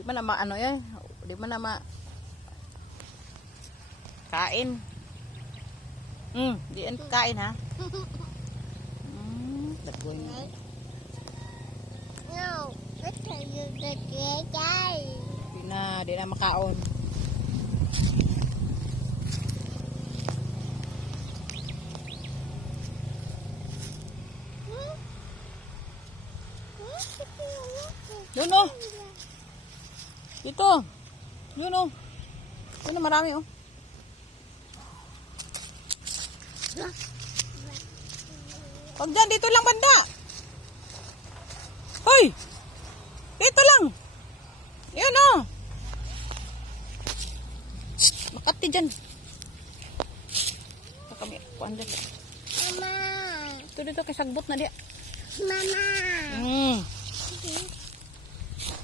Di man na ano yan. Di man na kain. Di yan kain ha. Dagoy na. No, let's try the guy. Di na makaon. Yun oh. Dito. Yun oh. Yun oh, marami oh. Huwag dyan, dito lang banda. Hoy! Dito lang. Yun oh. Shhh, makati dyan. Kami, kuhan dyan. Mama. Dito kay sagbot na dia. Mama.